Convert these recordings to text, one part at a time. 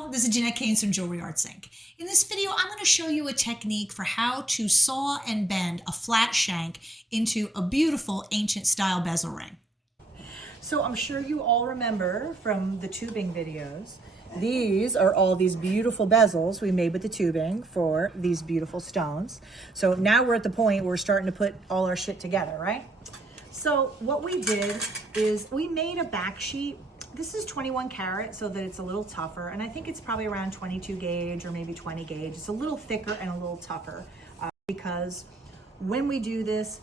Hello, this is Jeanette Keynes from Jewelry Arts Inc. In this video, I'm going to show you a technique for how to saw and bend a flat shank into a beautiful ancient style bezel ring. So I'm sure you all remember from the tubing videos, these are all these beautiful bezels we made with the tubing for these beautiful stones. So now we're at the point where we're starting to put all our shit together, right? So what we did is we made a back sheet. This is 21 karat so that it's a little tougher, and I think it's probably around 22 gauge or maybe 20 gauge. It's a little thicker and a little tougher because when we do this,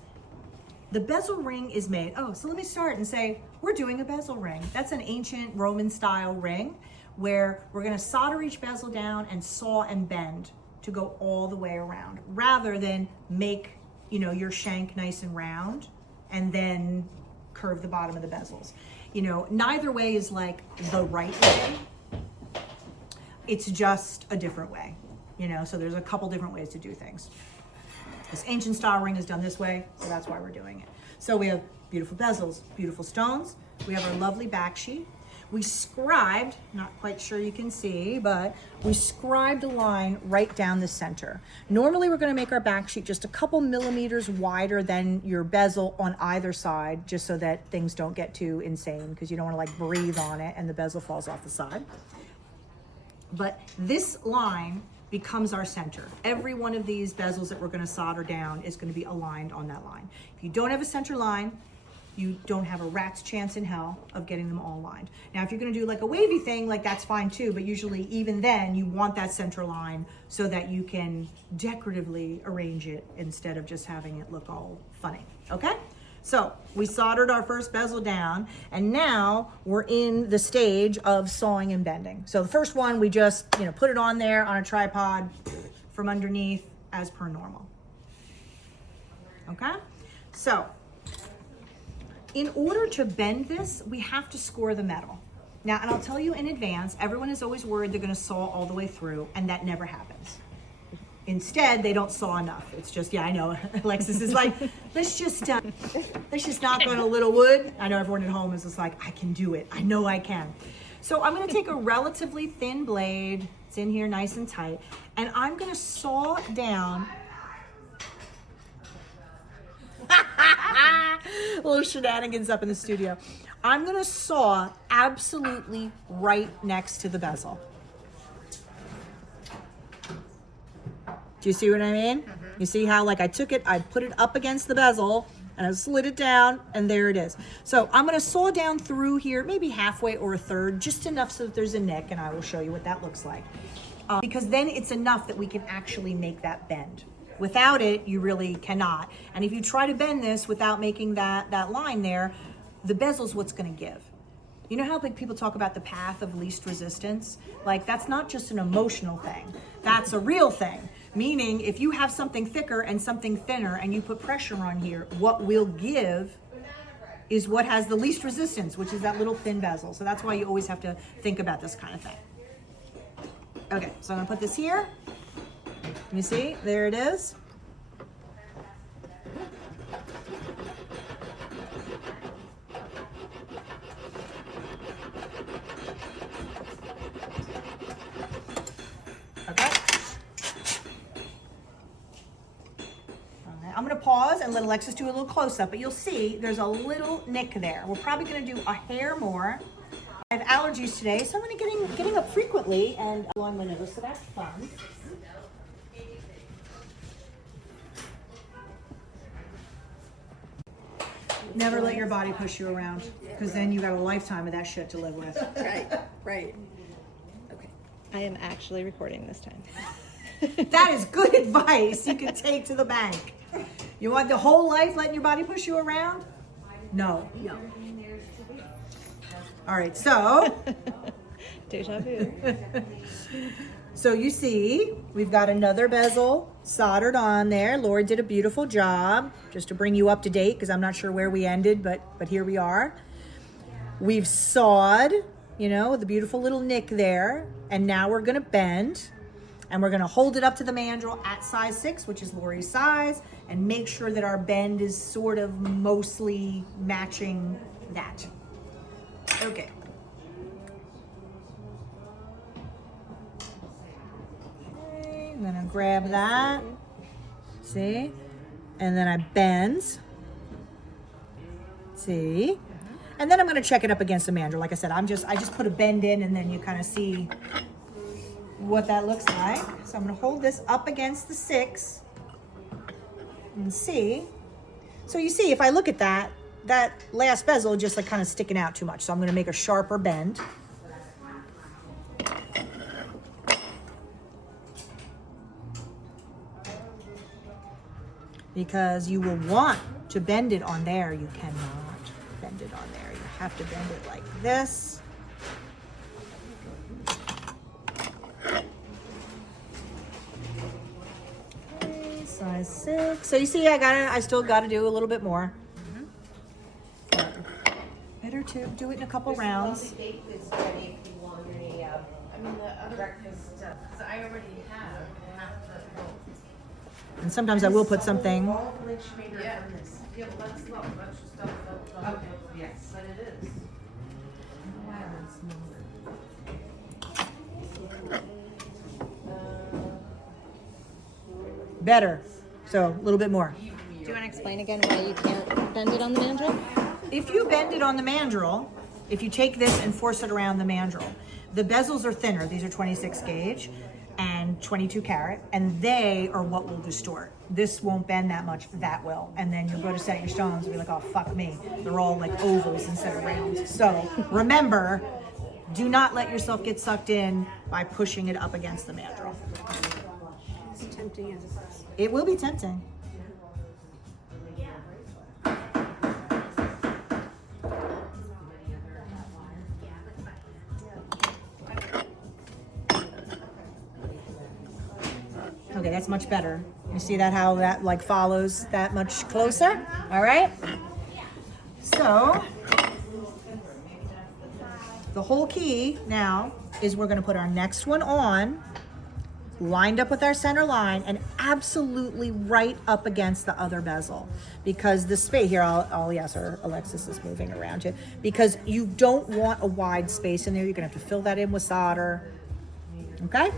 the bezel ring is made. Oh, so let me start and say we're doing a bezel ring. That's an ancient Roman style ring where we're going to solder each bezel down and saw and bend to go all the way around, rather than make, you know, your shank nice and round and then curve the bottom of the bezels. You know, neither way is like the right way. It's just a different way, you know, so there's a couple different ways to do things. This ancient style ring is done this way, so that's why we're doing it. So we have beautiful bezels, beautiful stones. We have our lovely back sheet. We scribed, not quite sure you can see, but we scribed a line right down the center. Normally we're going to make our back sheet just a couple millimeters wider than your bezel on either side, just so that things don't get too insane, because you don't want to like breathe on it and the bezel falls off the side. But this line becomes our center. Every one of these bezels that we're going to solder down is going to be aligned on that line. If you don't have a center line, you don't have a rat's chance in hell of getting them all lined. Now, if you're gonna do like a wavy thing, like that's fine too, but usually even then you want that center line so that you can decoratively arrange it instead of just having it look all funny, okay? So we soldered our first bezel down, and now we're in the stage of sawing and bending. So the first one, we just, you know, put it on there on a tripod from underneath as per normal, okay? So, in order to bend this, we have to score the metal. Now, and I'll tell you in advance, everyone is always worried they're gonna saw all the way through, and that never happens. Instead, they don't saw enough. It's just, yeah, I know, Alexis is like, let's just knock on a little wood. I know everyone at home is just like, I can do it. I know I can. So I'm gonna take a relatively thin blade, it's in here nice and tight, and I'm gonna saw down little shenanigans up in the studio. I'm gonna saw absolutely right next to the bezel. Do you see what I mean? You see how like I took it, I put it up against the bezel and I slid it down, and there it is. So I'm gonna saw down through here, maybe halfway or a third, just enough so that there's a nick, and I will show you what that looks like. Because then it's enough that we can actually make that bend. Without it, you really cannot. And if you try to bend this without making that line there, the bezel's what's gonna give. You know how like people talk about the path of least resistance? Like that's not just an emotional thing, that's a real thing. Meaning if you have something thicker and something thinner and you put pressure on here, what will give is what has the least resistance, which is that little thin bezel. So that's why you always have to think about this kind of thing. Okay, so I'm gonna put this here. You see, there it is. Okay. I'm gonna pause and let Alexis do a little close up, but you'll see there's a little nick there. We're probably gonna do a hair more. I have allergies today, so I'm gonna getting up frequently and along my nose, so that's fun. Never let your body push you around, because then you got a lifetime of that shit to live with. Right, right. Okay. I am actually recording this time. That is good advice you can take to the bank. You want the whole life letting your body push you around? No. No. All right, so. Deja vu. So you see, we've got another bezel soldered on there. Laura did a beautiful job, just to bring you up to date, because I'm not sure where we ended, but here we are. We've sawed, you know, with a beautiful little nick there, and now we're gonna bend, and we're gonna hold it up to the mandrel at size 6, which is Lori's size, and make sure that our bend is sort of mostly matching that. Okay. I'm gonna grab that. See? And then I bend. See? And then I'm gonna check it up against the mandrel. Like I said, I just put a bend in and then you kind of see what that looks like. So I'm gonna hold this up against the 6 and see. So you see, if I look at that last bezel just like kind of sticking out too much. So I'm gonna make a sharper bend. Because you will want to bend it on there. You cannot bend it on there. You have to bend it like this. Okay, size 6. So you see, I still gotta do a little bit more. Better to do it in a couple rounds. I mean, the other breakfast stuff, because I already have half the bowl. And sometimes I will put something. Yeah, yeah, well, that's not much stuff. Okay, yes, but it is. Better. So a little bit more. Do you want to explain again why you can't bend it on the mandrel? If you bend it on the mandrel, if you take this and force it around the mandrel, the bezels are thinner. These are 26 gauge and 22 carat, and they are what will distort. This won't bend that much, that will. And then you'll go to set your stones and be like, oh, fuck me. They're all like ovals instead of rounds. So remember, do not let yourself get sucked in by pushing it up against the mandrel. It's tempting as It will be tempting. Okay, that's much better. You see that, how that like follows that much closer? All right. So the whole key now is we're going to put our next one on, lined up with our center line, and absolutely right up against the other bezel, because the space here, I'll yes, or Alexis is moving around you, because you don't want a wide space in there. You're gonna have to fill that in with solder. Okay.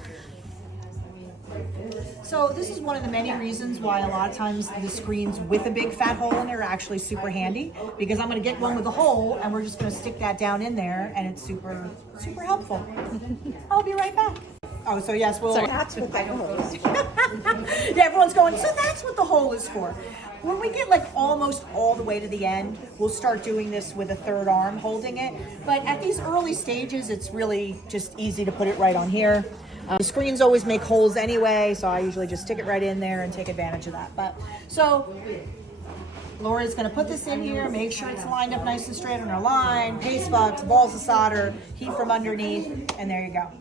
So this is one of the many reasons why a lot of times the screens with a big fat hole in there are actually super handy, because I'm going to get one with a hole and we're just going to stick that down in there, and it's super, super helpful. I'll be right back. Oh, so yes, well, that's what the hole is. yeah, everyone's going, so that's what the hole is for. When we get like almost all the way to the end, we'll start doing this with a third arm holding it. But at these early stages, it's really just easy to put it right on here. The screens always make holes anyway, so I usually just stick it right in there and take advantage of that. But so Laura's going to put this in here, make sure it's lined up nice and straight on our line, paste bucks, balls of solder, heat from underneath, and there you go.